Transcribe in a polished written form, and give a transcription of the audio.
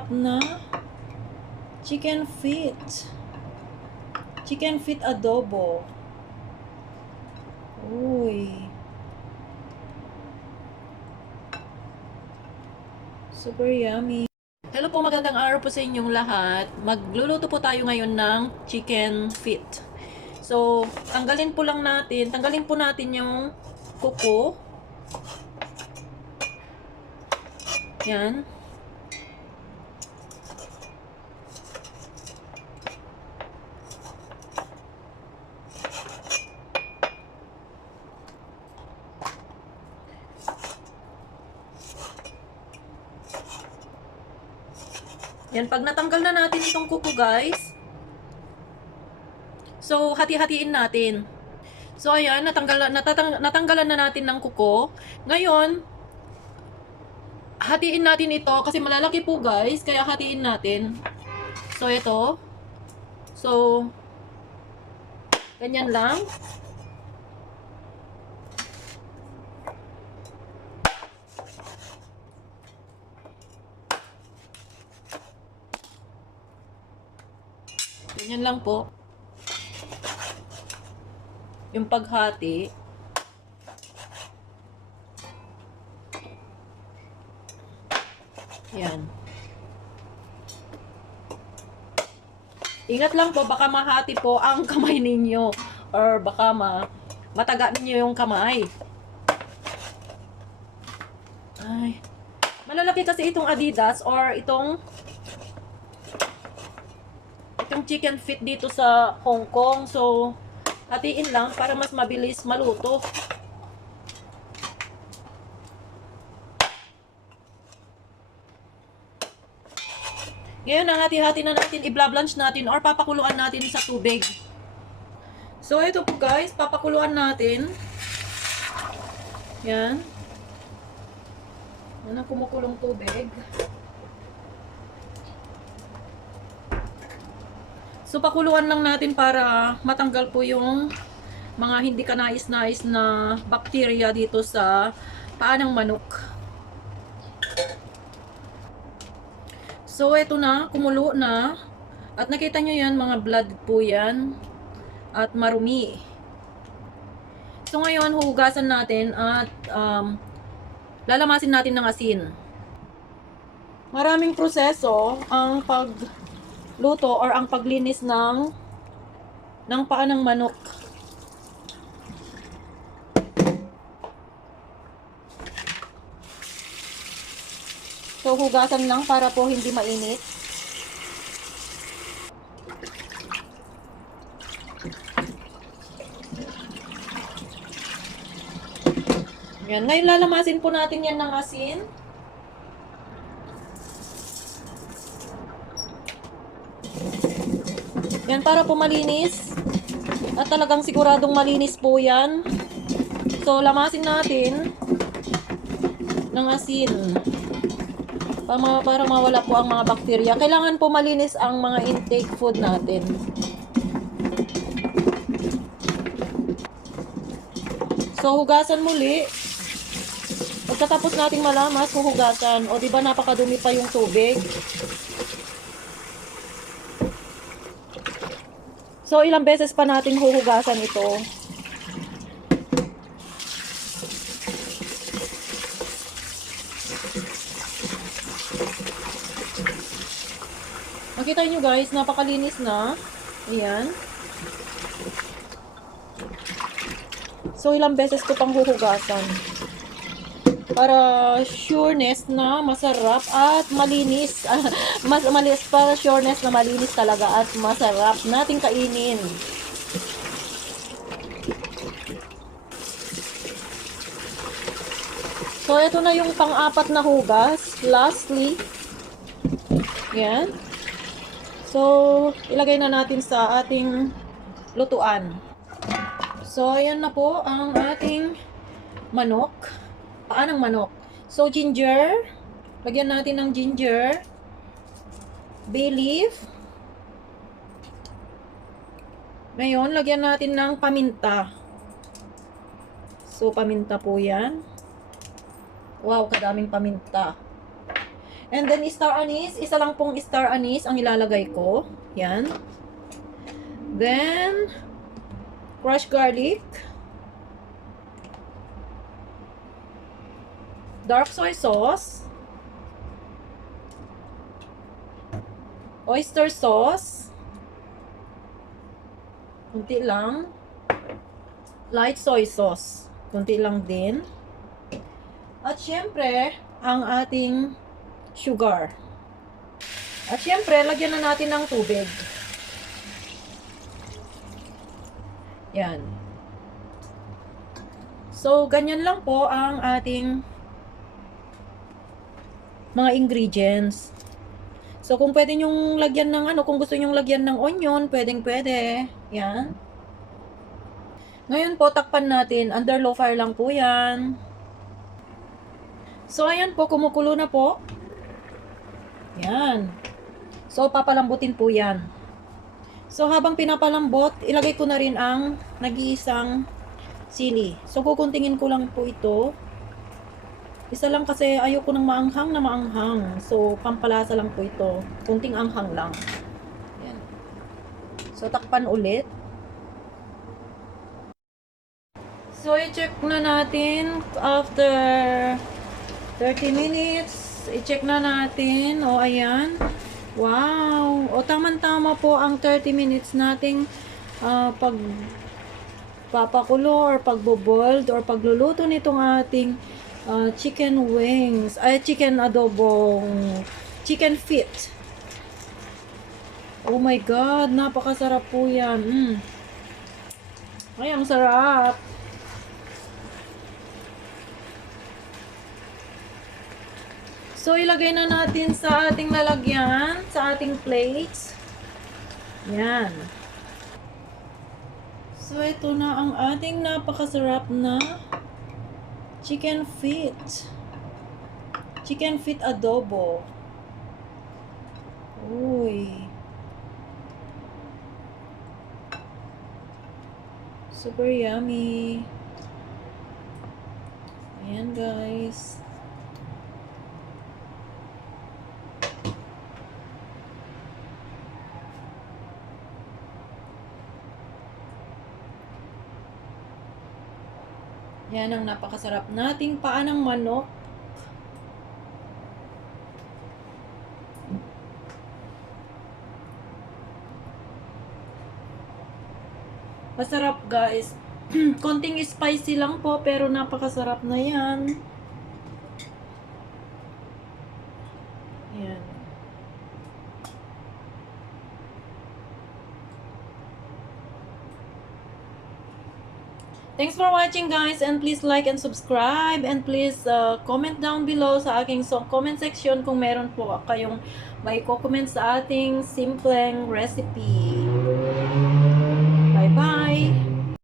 masarap na chicken feet. Chicken feet adobo. Uy. Super yummy. Hello po, magandang araw po sa inyong lahat. Magluluto po tayo ngayon ng chicken feet. So, tanggalin po natin yung kuko. Yan. Yan, pag natanggal na natin itong kuko, guys. So, hati-hatiin natin. So, ayan, natanggalan na natin ng kuko. Ngayon, hatiin natin ito kasi malalaki po, guys. Kaya hatiin natin. So, ito. So, ganyan lang. Ganyan lang po. Yung paghati. Yan. Ingat lang po, baka mahati po ang kamay ninyo. Or baka mataga ninyo yung kamay. Ay. Malalaki kasi itong Adidas or itong chicken feet dito sa Hong Kong. So, hatiin lang para mas mabilis maluto. Ngayon, ang hati-hati na natin, i-blanch natin or papakuluan natin sa tubig. So, ito po guys, papakuluan natin. Yan. Yan ang kumukulong tubig. So, pakuluan lang natin para matanggal po yung mga hindi kanais-nais na bacteria dito sa paa ng manok. So, eto na, kumulo na. At nakita nyo yan, mga blood po yan. At marumi. So, ngayon, huhugasan natin at lalamasin natin ng asin. Maraming proseso ang pagluto or ang paglinis ng paa ng manok. So, hugasan lang para po hindi mainit. Yan. Ngayon, lalamasin po natin yan ng asin. Yan, para po malinis. At talagang siguradong malinis po yan. So, lamasin natin ng asin. Para mawala po ang mga bakterya. Kailangan po malinis ang mga intake food natin. So, hugasan muli. Pagkatapos nating malamas, huhugasan. O, diba napakadumi pa yung tubig? So, ilang beses pa natin huhugasan ito. Makita nyo guys, napakalinis na. Ayan. So, ilang beses ko pang huhugasan. Para sureness na masarap at malinis. Para sureness na malinis talaga at masarap nating kainin. So, ito na yung pang-apat na hugas. Lastly. Ayan. So, ilagay na natin sa ating lutuan. So, ayan na po ang ating manok. Paa ng manok. So, ginger. Lagyan natin ng ginger. Bay leaf. Ngayon, lagyan natin ng paminta. So, paminta po yan. Wow, kadaming paminta. And then star anise, isa lang pong star anise ang ilalagay ko. Yan. Then crushed garlic, dark soy sauce, oyster sauce, kunti lang, light soy sauce, kunti lang din. At syempre, ang ating sugar. At syempre, lagyan na natin ng tubig. Yan. So, ganyan lang po ang ating mga ingredients. So, kung pwede nyong lagyan ng kung gusto nyong lagyan ng onion, pwedeng-pwede. Yan. Ngayon po, takpan natin. Under low fire lang po yan. So, ayan po, kumukulo na po. Yan. So, papalambutin po yan. So, habang pinapalambot, ilagay ko na rin ang nag-iisang sili. So, kukuntingin ko lang po ito. Isa lang kasi ayoko ng maanghang na maanghang. So, pampalasa lang po ito. Kunting anghang lang. Yan. So, takpan ulit. So, i-check na natin after 30 minutes. I-check na natin. O, ayan. Wow! O, tama-tama po ang 30 minutes nating pagpapakulo or pagboboiled or pagluluto nitong ating chicken wings, chicken adobong, chicken feet. Oh my God, napakasarap po yan. Ay, ang sarap. So, ilagay na natin sa ating lalagyan, sa ating plates. Yan. So, ito na ang ating napakasarap na chicken feet. Chicken feet adobo. Uy. Super yummy. Ayan, guys. Yan ang napakasarap nating paa ng manok. Masarap, guys. Konting spicy lang po, pero napakasarap na yan. Yan. Thanks for watching, guys, and please like and subscribe, and please comment down below sa aking comment section kung meron po kayong may comment sa ating simpleng recipe.